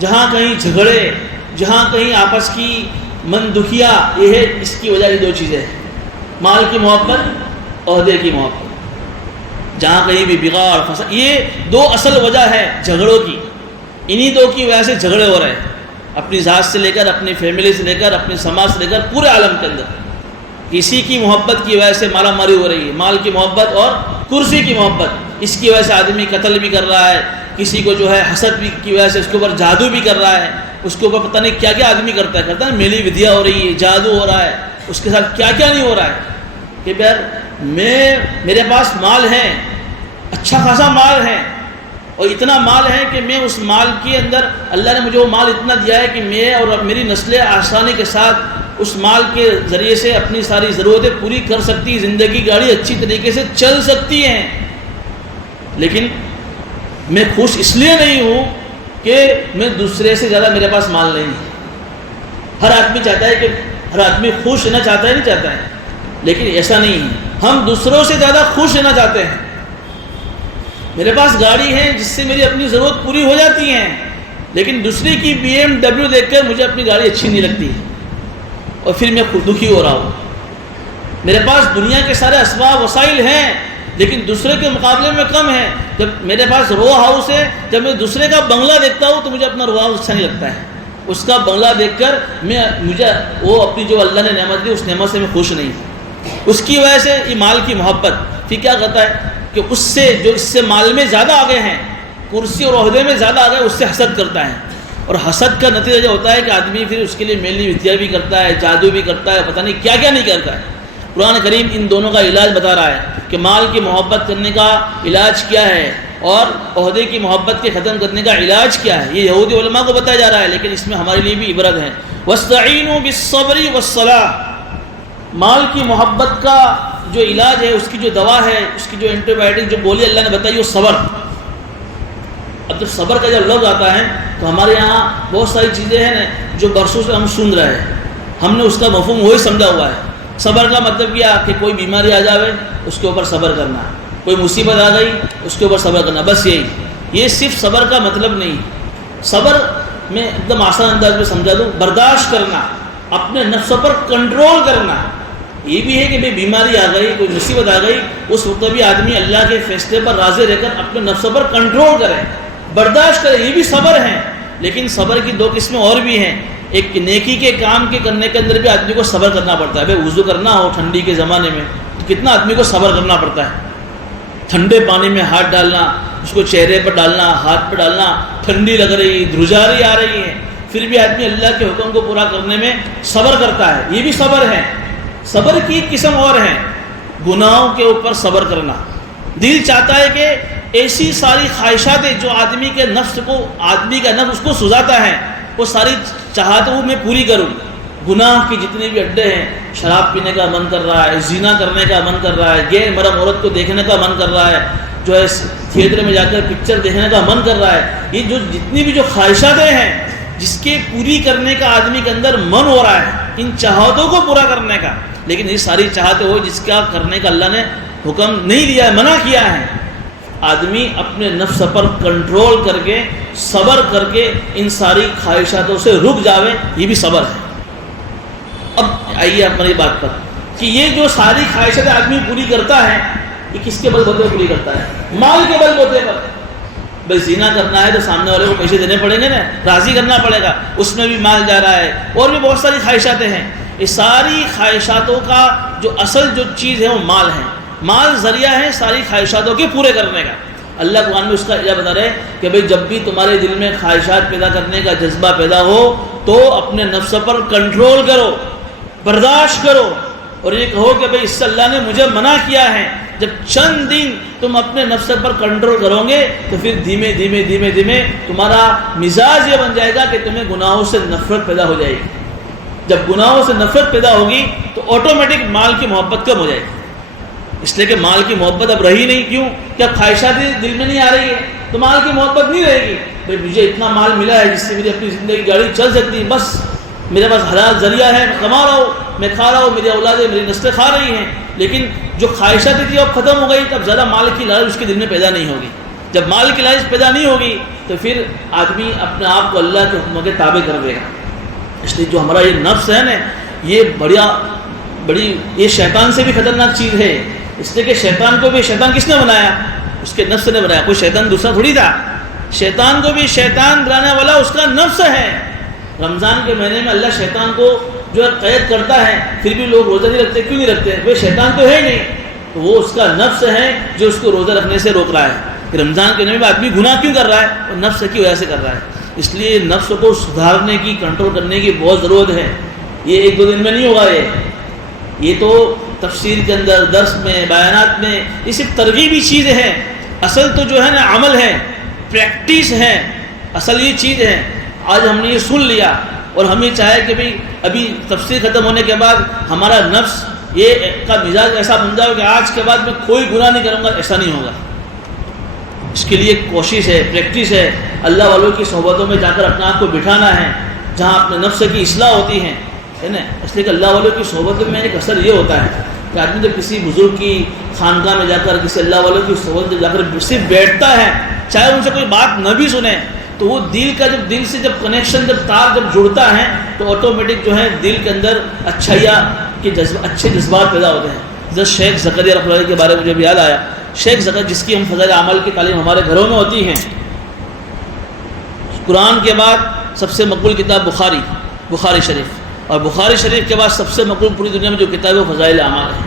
جہاں کہیں جھگڑے، جہاں کہیں آپس کی من دکھیا، یہ ہے اس کی وجہ یہ دو چیزیں ہیں، مال کی محبت، عہدے کی محبت. جہاں کہیں بھی بگاڑ، فساد، یہ دو اصل وجہ ہے جھگڑوں کی. انہی دو کی وجہ سے جھگڑے ہو رہے ہیں، اپنی ذات سے لے کر، اپنی فیملی سے لے کر، اپنے سماج سے لے کر پورے عالم کے اندر. کسی کی محبت کی وجہ سے مارا ماری ہو رہی ہے، مال کی محبت اور کرسی کی محبت. اس کی وجہ سے آدمی قتل بھی کر رہا ہے، کسی کو جو ہے حسد بھی کی وجہ سے اس کے اوپر جادو بھی کر رہا ہے، اس کے اوپر پتہ نہیں کیا کیا آدمی کرتا ہے میلی ودیا ہو رہی ہے، جادو ہو رہا ہے، اس کے ساتھ کیا کیا نہیں ہو رہا ہے کہ یار میرے پاس مال ہے، اچھا خاصا مال ہے، اور اتنا مال ہے کہ میں اس مال کے اندر اللہ نے مجھے وہ مال اتنا دیا ہے کہ میں اور میری نسلیں آسانی کے ساتھ اس مال کے ذریعے سے اپنی ساری ضرورتیں پوری کر سکتی، زندگی گاڑی اچھی طریقے سے چل سکتی ہیں، لیکن میں خوش اس لیے نہیں ہوں کہ میں دوسرے سے زیادہ میرے پاس مال نہیں ہے۔ ہر آدمی چاہتا ہے کہ ہر آدمی خوش رہنا چاہتا ہے، نہیں چاہتا ہے، لیکن ایسا نہیں ہے، ہم دوسروں سے زیادہ خوش رہنا چاہتے ہیں۔ میرے پاس گاڑی ہے جس سے میری اپنی ضرورت پوری ہو جاتی ہے، لیکن دوسری کی BMW دیکھ کر مجھے اپنی گاڑی اچھی نہیں لگتی اور پھر میں خود دکھی ہو رہا ہوں۔ میرے پاس دنیا کے سارے اسباب وسائل ہیں لیکن دوسرے کے مقابلے میں کم ہے۔ جب میرے پاس رو ہاؤس ہے، جب میں دوسرے کا بنگلہ دیکھتا ہوں تو مجھے اپنا رو ہاؤس اچھا نہیں لگتا ہے، اس کا بنگلہ دیکھ کر مجھے وہ اپنی جو اللہ نے نعمت دی اس نعمت سے میں خوش نہیں ہوں۔ اس کی وجہ سے یہ مال کی محبت پھر کیا کرتا ہے کہ اس سے جو اس سے مال میں زیادہ آگے ہیں، کرسی اور عہدے میں زیادہ آگے، اس سے حسد کرتا ہے، اور حسد کا نتیجہ یہ ہوتا ہے کہ آدمی پھر اس کے لیے میلی ودیا بھی کرتا ہے، جادو بھی کرتا ہے، پتہ نہیں کیا کیا نہیں کرتا ہے۔ قرآن کریم ان دونوں کا علاج بتا رہا ہے کہ مال کی محبت کرنے کا علاج کیا ہے اور عہدے کی محبت کے ختم کرنے کا علاج کیا ہے۔ یہ یہودی علماء کو بتایا جا رہا ہے لیکن اس میں ہمارے لیے بھی عبرت ہے۔ وَاسْتَعِينُوا بِالصَّبْرِ وَالصَّلَاةِ، مال کی محبت کا جو علاج ہے، اس کی جو دوا ہے، اس کی جو اینٹی بائیوٹک جو گولی اللہ نے بتائی وہ صبر۔ اب جب صبر کا جب لفظ آتا ہے تو ہمارے یہاں بہت ساری چیزیں ہیں جو برسوں سے ہم سن رہے ہیں، ہم نے اس کا مفہوم وہی سمجھا ہوا ہے۔ صبر کا مطلب کیا کہ کوئی بیماری آ جاوے اس کے اوپر صبر کرنا، کوئی مصیبت آ گئی اس کے اوپر صبر کرنا، بس یہی۔ یہ صرف صبر کا مطلب نہیں۔ صبر میں ایک دم آسان انداز میں سمجھا دوں، برداشت کرنا، اپنے نفس پر کنٹرول کرنا۔ یہ بھی ہے کہ بھئی بیماری آ گئی، کوئی مصیبت آ گئی، اس وقت بھی آدمی اللہ کے فیصلے پر راضی رہ کر اپنے نفس پر کنٹرول کرے، برداشت کرے، یہ بھی صبر ہے۔ لیکن صبر کی دو قسمیں اور بھی ہیں۔ ایک نیکی کے کام کے کرنے کے اندر بھی آدمی کو صبر کرنا پڑتا ہے۔ بھئی وضو کرنا ہو ٹھنڈی کے زمانے میں تو کتنا آدمی کو صبر کرنا پڑتا ہے، ٹھنڈے پانی میں ہاتھ ڈالنا، اس کو چہرے پر ڈالنا، ہاتھ پہ ڈالنا، ٹھنڈی لگ رہی، دھرجاری آ رہی ہے، پھر بھی آدمی اللہ کے حکم کو پورا کرنے میں صبر کرتا ہے، یہ بھی صبر ہے۔ صبر کی قسم اور ہے، گناہوں کے اوپر صبر کرنا۔ دل چاہتا ہے کہ ایسی ساری خواہشات جو آدمی کے نفس کو، آدمی کا نفس اس کو سزاتا ہے، وہ ساری چاہتوں میں پوری کروں۔ گناہ کی جتنے بھی اڈے ہیں، شراب پینے کا من کر رہا ہے، زنا کرنے کا من کر رہا ہے، غیر محرم عورت کو دیکھنے کا من کر رہا ہے، جو ہے تھیٹر میں جا کر پکچر دیکھنے کا من کر رہا ہے، یہ جو جتنی بھی جو خواہشاتیں ہیں جس کے پوری کرنے کا آدمی کے اندر من ہو رہا ہے، ان چاہتوں کو پورا کرنے کا، لیکن یہ ساری چاہتے ہو جس کا کرنے کا اللہ نے حکم نہیں دیا ہے، منع کیا ہے، آدمی اپنے نفس پر کنٹرول کر کے صبر کر کے ان ساری خواہشاتوں سے رک جاوے، یہ بھی صبر ہے۔ اب آئیے اپنی بات پر کہ یہ جو ساری خواہشات آدمی پوری کرتا ہے، یہ کس کے بل بوتے پر پوری کرتا ہے؟ مال کے بل بوتے پر۔ بھائی زنا کرنا ہے تو سامنے والے کو پیسے دینے پڑیں گے نا، راضی کرنا پڑے گا، اس میں بھی مال جا رہا ہے، اور بھی بہت ساری خواہشاتیں ہیں۔ یہ ساری خواہشاتوں کا جو اصل جو چیز ہے وہ مال ہے، مال ذریعہ ہے ساری خواہشاتوں کے پورے کرنے کا۔ اللہ قرآن میں اس کا یہ بتا رہے کہ بھئی جب بھی تمہارے دل میں خواہشات پیدا کرنے کا جذبہ پیدا ہو تو اپنے نفس پر کنٹرول کرو، برداشت کرو، اور یہ کہو کہ بھئی اس سے اللہ نے مجھے منع کیا ہے۔ جب چند دن تم اپنے نفس پر کنٹرول کرو گے تو پھر دھیمے دھیمے دھیمے دھیمے تمہارا مزاج یہ بن جائے گا کہ تمہیں گناہوں سے نفرت پیدا ہو جائے گی۔ جب گناہوں سے نفرت پیدا ہوگی تو آٹومیٹک مال کی محبت کم ہو جائے گی، اس لیے کہ مال کی محبت اب رہی نہیں۔ کیوں کہ اب خواہشات دل میں نہیں آ رہی ہے تو مال کی محبت نہیں رہے گی۔ بھائی مجھے اتنا مال ملا ہے جس سے میری اپنی زندگی گاڑی چل سکتی ہے، بس میرے پاس حلال ذریعہ ہے، میں کما رہا ہوں، میں کھا رہا ہوں، میری اولادیں میری نسلیں کھا رہی ہیں، لیکن جو خواہشات تھی اب ختم ہو گئی، تب زیادہ مال کی لالچ اس کے دل میں پیدا نہیں ہوگی۔ جب مال کی لالچ پیدا نہیں ہوگی تو پھر آدمی اپنے آپ کو اللہ کے حکموں کے تابع کر دے گا۔ اس لیے جو ہمارا یہ نفس ہے نا، یہ بڑی یہ شیطان سے بھی خطرناک چیز ہے، اس لیے کہ شیطان کو بھی شیطان کس نے بنایا؟ اس کے نفس نے بنایا، کوئی شیطان دوسرا تھوڑی تھا۔ شیطان کو بھی شیطان بنانے والا اس کا نفس ہے۔ رمضان کے مہینے میں اللہ شیطان کو جو ہے قید کرتا ہے، پھر بھی لوگ روزہ نہیں رکھتے، کیوں نہیں رکھتے؟ وہ شیطان تو ہے ہی نہیں، تو وہ اس کا نفس ہے جو اس کو روزہ رکھنے سے روک رہا ہے. کہ رمضان کے مہینے میں آدمی گناہ کیوں کر رہا ہے؟ وہ نفس کی وجہ سے کر رہا ہے. اس لیے نفس کو سدھارنے کی، کنٹرول کرنے کی بہت ضرورت ہے. یہ ایک دو دن میں نہیں ہوگا. یہ تو تفسیر کے اندر، درس میں، بیانات میں، یہ صرف ترغیبی چیز ہے. اصل تو جو ہے نا عمل ہے، پریکٹس ہے، اصل یہ چیز ہے. آج ہم نے یہ سن لیا اور ہمیں چاہے کہ بھئی ابھی تفسیر ختم ہونے کے بعد ہمارا نفس یہ کا مزاج ایسا بن جائے کہ آج کے بعد میں کوئی گناہ نہیں کروں گا. ایسا نہیں ہوگا. اس کے لیے کوشش ہے، پریکٹس ہے. اللہ والوں کی صحبتوں میں جا کر اپنے آپ کو بٹھانا ہے جہاں اپنے نفس کی اصلاح ہوتی ہے نا. اس لیے کہ اللہ والوں کی صحبتوں میں ایک اثر یہ ہوتا ہے کہ آدمی جب کسی بزرگ کی خانقاہ میں جا کر، کسی اللہ والوں کی صحبت میں جا کر صرف بیٹھتا ہے، چاہے ان سے کوئی بات نہ بھی سنے، تو وہ دل کا دل سے جب کنیکشن، جب تار جب جڑتا ہے تو آٹومیٹک جو ہے دل کے اندر اچھائیاں کے اچھے جذبات پیدا ہوتے ہیں. جب شیخ زکریا رحمۃ اللہ علیہ کے بارے میں مجھے یاد آیا. شیخ زکریا جس کی ہم فضائل اعمال کی تعلیم ہمارے گھروں میں ہوتی ہیں. قرآن کے بعد سب سے مقبول کتاب بخاری شریف، اور بخاری شریف کے بعد سب سے مقبول پوری دنیا میں جو کتاب ہے وہ فضائل اعمال ہے،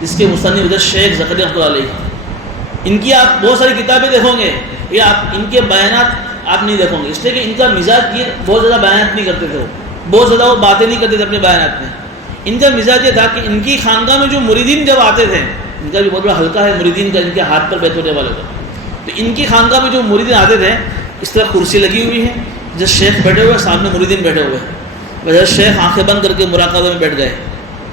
جس کے مصنف حضرت شیخ زکریا رحمۃ اللہ علیہ. ان کی آپ بہت ساری کتابیں دیکھو گے، یہ آپ ان کے بیانات آپ نہیں دیکھو گے. اس لیے کہ ان کا مزاج یہ بہت زیادہ بیانات نہیں کرتے تھے، وہ بہت زیادہ وہ باتیں نہیں کرتے تھے اپنے بیانات میں. ان کا مزاج یہ تھا کہ ان کی خانقاہ میں جو مریدین جب آتے تھے، ان کا بھی بہت بڑا حلقہ ہے مریدین کا، ان کے ہاتھ پر بیٹھنے والے کا. تو ان کی خانقاہ میں جو مریدین آتے تھے، اس طرح کرسی لگی ہوئی ہے، جس شیخ بیٹھے ہوئے، سامنے مریدین بیٹھے ہوئے ہیں. حضرت شیخ آنکھیں بند کر کے مراقبہ میں بیٹھ گئے.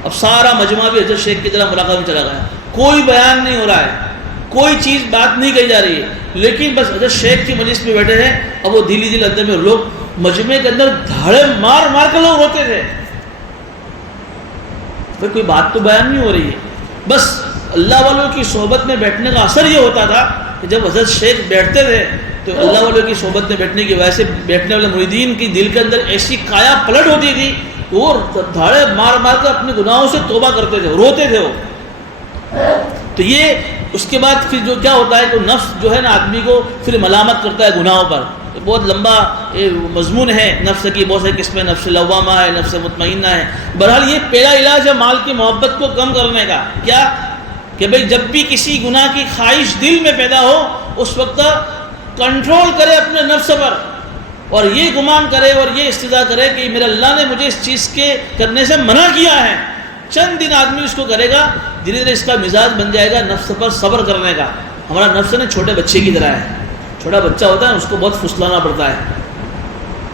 اب سارا مجمع بھی حضرت شیخ کی طرح مراقبہ میں چلا گیا. کوئی بیان نہیں ہو رہا ہے، کوئی چیز بات نہیں کہی جا رہی ہے، لیکن بس حضرت شیخ کی مجلس میں بیٹھے ہیں. اب وہ دل اندر میں لوگ مجمع کے اندر دھاڑے مار مار کر لوگ روتے تھے. پھر کوئی بات تو بیان نہیں ہو رہی ہے. بس اللہ والوں کی صحبت میں بیٹھنے کا اثر یہ ہوتا تھا کہ جب حضرت شیخ بیٹھتے تھے تو اللہ والوں کی صحبت میں بیٹھنے کی وجہ سے بیٹھنے والے مریدین کی دل کے اندر ایسی کایا پلٹ ہوتی تھی، وہ دھاڑے مار مار کر اپنے گناہوں سے توبہ کرتے تھے، روتے تھے وہ. تو یہ اس کے بعد پھر جو کیا ہوتا ہے کہ نفس جو ہے نا آدمی کو پھر ملامت کرتا ہے گناہوں پر. تو بہت لمبا مضمون ہے نفس کی، بہت ساری قسمیں، نفس لوامہ ہے، نفس مطمئنہ ہے. بہرحال یہ پہلا علاج ہے مال کی محبت کو کم کرنے کا. کیا کہ بھئی جب بھی کسی گناہ کی خواہش دل میں پیدا ہو، اس وقت کنٹرول کرے اپنے نفس پر، اور یہ گمان کرے اور یہ استدعا کرے کہ میرا اللہ نے مجھے اس چیز کے کرنے سے منع کیا ہے. چند دن آدمی اس کو کرے گا، دھیرے دھیرے اس کا مزاج بن جائے گا نفس پر صبر کرنے کا. ہمارا نفس نا چھوٹے بچے کی طرح ہے. چھوٹا بچہ ہوتا ہے، اس کو بہت پھسلانا پڑتا ہے.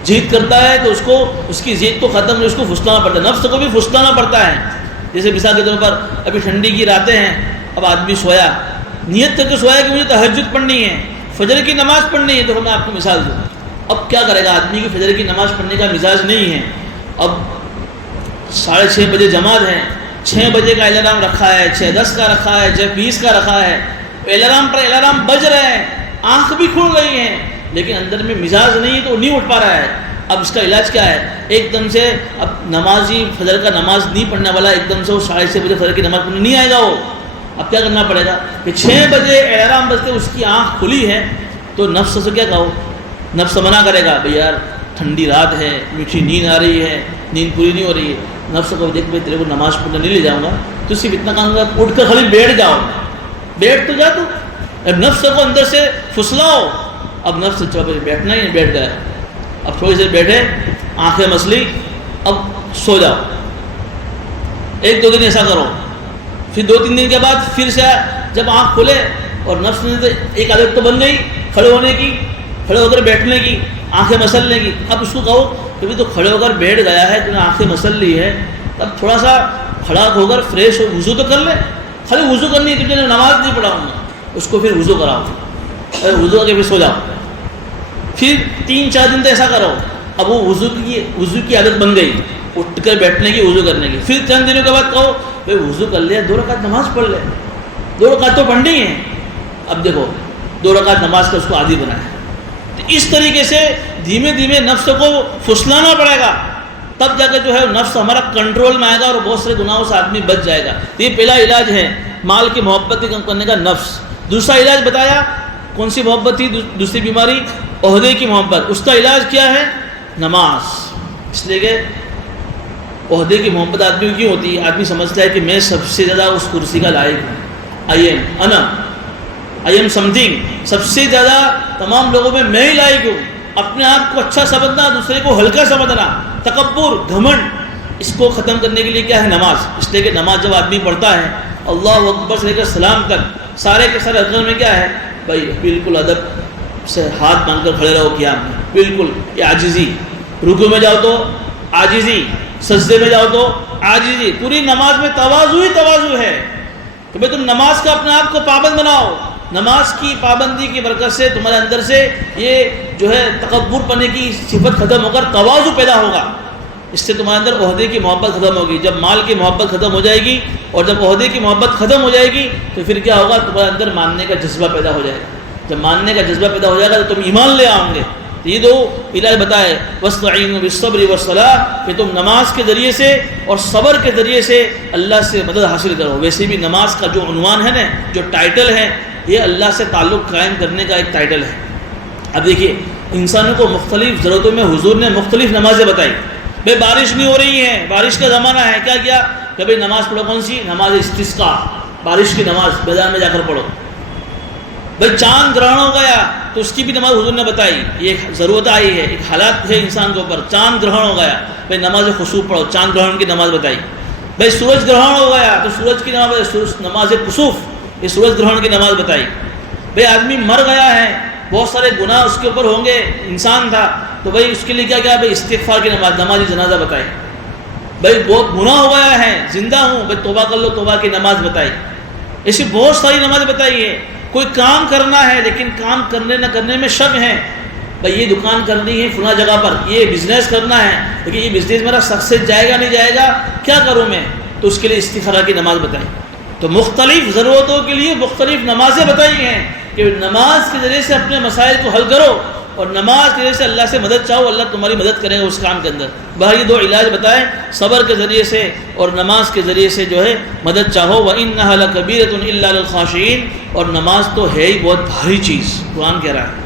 ضد کرتا ہے تو اس کو اس کی ضد تو ختم نہیں، اس کو پھسلانا پڑتا ہے. نفس کو بھی پھسلانا پڑتا ہے. جیسے مثال کے طور پر ابھی ٹھنڈی کی راتیں ہیں، اب آدمی سویا، نیت کر کے سویا کہ مجھے تہجد پڑھنی ہے، فجر کی نماز پڑھنی ہے. تو میں آپ کو مثال دوں، اب کیا کرے گا آدمی کی فجر کی نماز پڑھنے کا مزاج نہیں ہے. اب 6:30 بجے جماعت ہے، 6 بجے کا الارم رکھا ہے، 6:10 کا رکھا ہے، 6:20 کا رکھا ہے. الارم پر الارم بج رہے ہیں، آنکھ بھی کھل رہی ہیں، لیکن اندر میں مزاج نہیں ہے تو نہیں اٹھ پا رہا ہے. اب اس کا علاج کیا ہے؟ ایک دم سے اب نمازی فجر کا نماز نہیں پڑھنے والا ایک دم سے وہ 6:30 بجے فجر کی نماز پڑھنے نہیں آئے گا. وہ اب کیا کرنا پڑے گا کہ 6 بجے الارم بجتے اس کی آنکھ کھلی ہے تو نفس سے کیا کہو؟ نفس منع کرے گا، بھئی یار ٹھنڈی رات ہے، میٹھی نیند آ رہی ہے، نیند پوری نہیں ہو رہی ہے. نفس کو دیکھ بھائی تیرے کو نماز پڑھنے نہیں لے جاؤں گا، تو صرف اتنا کام کرا، اٹھ کر خالی بیٹھ جاؤ. بیٹھ تو جا تو. اب نفس کو اندر سے پھسلاؤ. اب نفس چلو بیٹھنا ہی بیٹھ گیا. اب تھوڑی دیر بیٹھے، آنکھیں مسلی، اب سو جاؤ. 1-2 دن ایسا کرو. پھر 2-3 دن کے بعد پھر سے جب آنکھ کھلے اور نفس نے ایک عادت تو بن گئی کھڑے ہونے کی، کھڑے ہو کر بیٹھنے کی، آنکھیں مسلنے کی. اب اس کو کہو کہ تو کھڑے ہو کر بیٹھ گیا ہے، تو نے آنکھیں مسل لی ہے، اب تھوڑا سا کھڑا ہو کر فریش ہو، وضو تو کر لے. خالی وضو کرنی ہے، تجھے نماز نہیں پڑھاؤں گا. اس کو پھر وضو کراؤ، وضو کر کے پھر سو جاؤ. پھر 3-4 دن تو ایسا کرو. اب وہ وضو کی عادت بن گئی، اٹھ کر بیٹھنے کی، وضو کرنے کی. پھر چند دنوں کے بعد کہو بھائی وضو کر لیا، 2 رکعت نماز پڑھ لے. 2 رکعت تو پڑھنی ہے. اب دیکھو 2 رکعت نماز کا اس کو عادی بنایا. تو اس طریقے سے دھیمے دھیمے نفس کو پھسلانا پڑے گا، تب جا کے جو ہے نفس ہمارا کنٹرول میں آئے گا اور بہت سارے گناہوں سے آدمی بچ جائے گا. یہ پہلا علاج ہے مال کی محبت کم کرنے کا، نفس. دوسرا علاج بتایا کون سی محبت تھی؟ دوسری بیماری عہدے کی محبت. اس کا علاج کیا ہے؟ نماز. اس لیے کہ عہدے کی محبت آدمی کیوں ہوتی ہے؟ آدمی سمجھتا ہے کہ میں سب سے زیادہ اس کرسی کا لائق ہوں، آئی ایم سم تھنگ، سب سے زیادہ تمام لوگوں میں ہی لائق ہوں. اپنے آپ کو اچھا سمجھنا، دوسرے کو ہلکا سمجھنا، تکبر، گھمنڈ، اس کو ختم کرنے کے لیے کیا ہے؟ نماز. اس لیے کہ نماز جب آدمی پڑھتا ہے اللہ اکبر سے لے کر سلام تک سارے کے سارے ارکان میں کیا ہے بھائی؟ بالکل ادب سے ہاتھ باندھ کر کھڑے رہو قیام میں، بالکل یہ عاجزی. رکوع میں جاؤ تو عاجزی، سجدے میں جاؤ تو عاجزی. پوری نماز میں تواضع ہی تواضع ہے کہ بھائی تم نماز کا اپنے آپ کو پابند بناؤ. نماز کی پابندی کی برکت سے تمہارے اندر سے یہ جو ہے تکبر پنے کی صفت ختم ہو کر تواضع پیدا ہوگا. اس سے تمہارے اندر عہدے کی محبت ختم ہوگی. جب مال کی محبت ختم ہو جائے گی اور جب عہدے کی محبت ختم ہو جائے گی تو پھر کیا ہوگا؟ تمہارے اندر ماننے کا جذبہ پیدا ہو جائے گا. جب ماننے کا جذبہ پیدا ہو جائے گا تو تم ایمان لے آؤ گے. تو یہ دو علاج بتائے وَاسْتَعِينُوا بِالصَّبْرِ وَالصَّلَاةِ کہ تم نماز کے ذریعے سے اور صبر کے ذریعے سے اللہ سے مدد حاصل کرو. ویسے بھی نماز کا جو عنوان ہے نا، جو ٹائٹل ہے، یہ اللہ سے تعلق قائم کرنے کا ایک ٹائٹل ہے. اب دیکھیے انسانوں کو مختلف ضرورتوں میں حضور نے مختلف نمازیں بتائی. بھائی بارش نہیں ہو رہی ہے، بارش کا زمانہ ہے، کیا کیا کہ بھائی نماز پڑھو. کون سی؟ نماز استسقاء، بارش کی نماز میدان میں جا کر پڑھو. بھائی چاند گرہن ہو گیا تو اس کی بھی نماز حضور نے بتائی. یہ ایک ضرورت آئی ہے، ایک حالات ہے انسان کے اوپر. چاند گرہن ہو گیا، بھائی نماز خسوف پڑھو، چاند گرہن کی نماز بتائی. بھائی سورج گرہن ہو گیا تو سورج کی نماز کسوف، یہ سورج گرہن کی نماز بتائی. بھئی آدمی مر گیا ہے، بہت سارے گناہ اس کے اوپر ہوں گے، انسان تھا، تو بھئی اس کے لیے کیا بھئی استغفار کی نماز، نماز جنازہ بتائی. بھئی بہت گناہ ہو گیا ہے، زندہ ہوں، بھئی توبہ کر لو، توبہ کی نماز بتائی. ایسی بہت ساری نماز بتائی ہے. کوئی کام کرنا ہے لیکن کام کرنے نہ کرنے میں شک ہے. بھئی یہ دکان کرنی ہے فلاں جگہ پر، یہ بزنس کرنا ہے لیکن یہ بزنس میرا سکسیس جائے گا نہیں جائے گا، کیا کروں میں؟ تو اس کے لیے استخارہ کی نماز بتائی. تو مختلف ضرورتوں کے لیے مختلف نمازیں بتائی ہیں کہ نماز کے ذریعے سے اپنے مسائل کو حل کرو اور نماز کے ذریعے سے اللہ سے مدد چاہو، اللہ تمہاری مدد کرے گا اس کام کے اندر. باہر یہ دو علاج بتائے، صبر کے ذریعے سے اور نماز کے ذریعے سے جو ہے مدد چاہو. وَإِنَّهَا لَكَبِيرَةٌ إِلَّا لِلْخَاشِعِينَ اور نماز تو ہے ہی بہت بھاری چیز. قرآن کہہ رہا ہے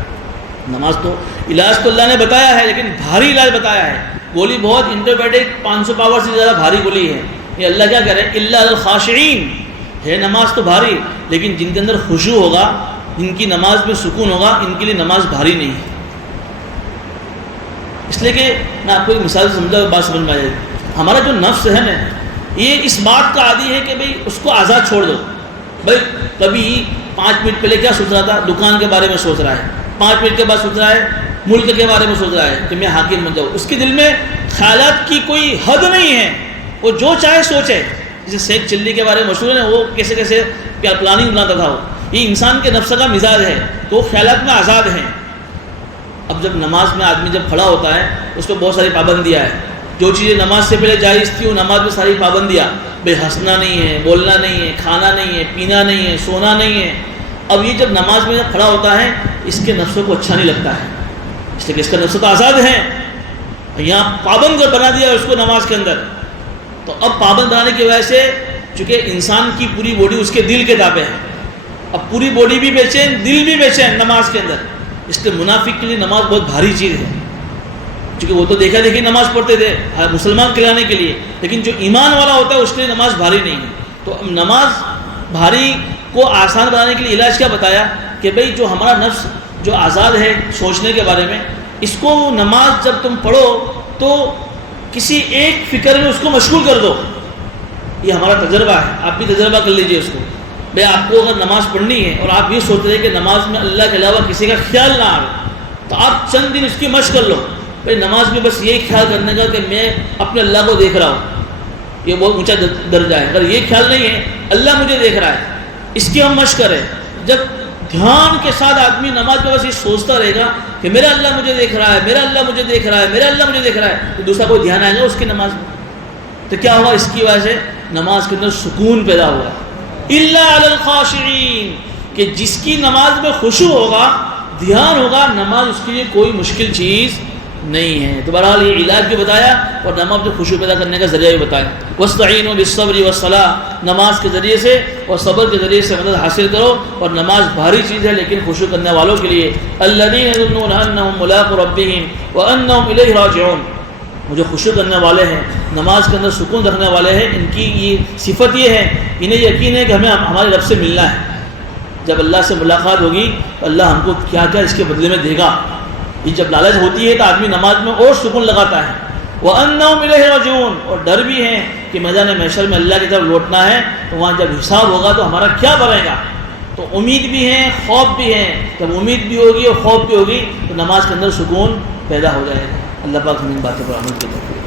نماز تو علاج تو اللہ نے بتایا ہے لیکن بھاری علاج بتایا ہے. گولی بہت اینٹیبائیوٹک 500 پاور سے زیادہ بھاری گولی ہے. یہ اللہ کیا کہہ رہے ہیں؟ إِلَّا لِلْخَاشِعِينَ ہے نماز تو بھاری، لیکن جن کے اندر خشوع ہوگا، جن کی نماز میں سکون ہوگا، ان کے لیے نماز بھاری نہیں ہے. اس لیے کہ میں آپ کو ایک مثال سمجھا بات سمجھ میں آ جائے. ہمارا جو نفس ہے نا، یہ اس بات کا عادی ہے کہ بھئی اس کو آزاد چھوڑ دو. بھئی کبھی 5 منٹ پہلے کیا سوچ رہا تھا؟ دکان کے بارے میں سوچ رہا ہے. 5 منٹ کے بعد سوچ رہا ہے ملک کے بارے میں سوچ رہا ہے کہ میں حاکم بن جاؤں. اس کے دل میں خیالات کی کوئی حد نہیں ہے، وہ جو چاہے سوچے. جیسے شیخ چلی کے بارے میں مشہور ہے، وہ کیسے کیسے پلاننگ بناتا تھا. یہ انسان کے نفس کا مزاج ہے، تو وہ خیالات میں آزاد ہیں. اب جب نماز میں آدمی جب کھڑا ہوتا ہے اس کو بہت ساری پابندیاں ہیں. جو چیزیں نماز سے پہلے جائز تھی وہ نماز میں ساری پابندیاں. بھئی ہنسنا نہیں ہے، بولنا نہیں ہے، کھانا نہیں ہے، پینا نہیں ہے، سونا نہیں ہے. اب یہ جب نماز میں جب کھڑا ہوتا ہے اس کے نفسوں کو اچھا نہیں لگتا ہے، اس لیے کہ اس کا نفس تو آزاد ہے. یہاں پابند بنا دیا اس کو نماز کے اندر. تو اب پابند بنانے کی وجہ سے چونکہ انسان کی پوری باڈی اس کے دل کے تابع ہے، اب پوری باڈی بھی بے چین، دل بھی بے چین نماز کے اندر. اس لیے منافق کے لیے نماز بہت بھاری چیز ہے. چونکہ وہ تو دیکھا دیکھی نماز پڑھتے تھے مسلمان کہلانے کے لیے، لیکن جو ایمان والا ہوتا ہے اس کے لیے نماز بھاری نہیں ہے. تو نماز بھاری کو آسان بنانے کے لیے علاج کیا بتایا کہ بھئی جو ہمارا نفس جو آزاد ہے سوچنے کے بارے میں، اس کو نماز جب تم پڑھو تو کسی ایک فکر میں اس کو مشغول کر دو. یہ ہمارا تجربہ ہے، آپ بھی تجربہ کر لیجئے اس کو. بھئی آپ کو اگر نماز پڑھنی ہے اور آپ یہ سوچ رہے ہیں کہ نماز میں اللہ کے علاوہ کسی کا خیال نہ آئے، تو آپ چند دن اس کی مشق کر لو. بھئی نماز میں بس یہ خیال کرنے کا کہ میں اپنے اللہ کو دیکھ رہا ہوں، یہ بہت اونچا درجہ ہے. اگر یہ خیال نہیں ہے اللہ مجھے دیکھ رہا ہے، اس کی ہم مشق کریں. جب دھیان کے ساتھ آدمی نماز میں بس یہ سوچتا رہے گا کہ میرا اللہ مجھے دیکھ رہا ہے، میرا اللہ مجھے دیکھ رہا ہے، میرا اللہ مجھے دیکھ رہا ہے، تو دوسرا کوئی دھیان آئے گا اس کی نماز میں. تو کیا ہوا؟ اس کی وجہ سے نماز کے اندر سکون پیدا ہوا. الا علی الخاشعین کہ جس کی نماز میں خشوع ہوگا، دھیان ہوگا، نماز اس کے لیے کوئی مشکل چیز نہیں ہے. تو بہرحال یہ علاج بھی بتایا اور نماز میں خشوع پیدا کرنے کا ذریعہ بھی بتایا. واستعینوا بالصبر والصلاۃ نماز کے ذریعے سے اور صبر کے ذریعے سے مدد حاصل کرو. اور نماز بھاری چیز ہے لیکن خشوع کرنے والوں کے لیے الذین یظنون انہم ملاقو ربہم وانہم الیہ راجعون جو خشوع کرنے والے ہیں نماز کے اندر سکون رکھنے والے ہیں، ان کی یہ صفت یہ ہے، انہیں یقین ہے کہ ہمیں ہمارے رب سے ملنا ہے، جب اللہ سے ملاقات ہوگی تو اللہ ہم کو کیا کیا اس کے بدلے میں دے گا۔ یہ جب لالچ ہوتی ہے تو آدمی نماز میں اور سکون لگاتا ہے۔ وَأَنَّهُمْ إِلَيْهِ رَاجِعُونَ، اور ڈر بھی ہے کہ میدان محشر میں اللہ کی طرف لوٹنا ہے، تو وہاں جب حساب ہوگا تو ہمارا کیا بنے گا۔ تو امید بھی ہے، خوف بھی ہے، جب امید بھی ہوگی اور خوف بھی ہوگی تو نماز کے اندر سکون پیدا ہو جائے گا۔ اللہ پاک ہمیں ان باتوں پر عمل کرے۔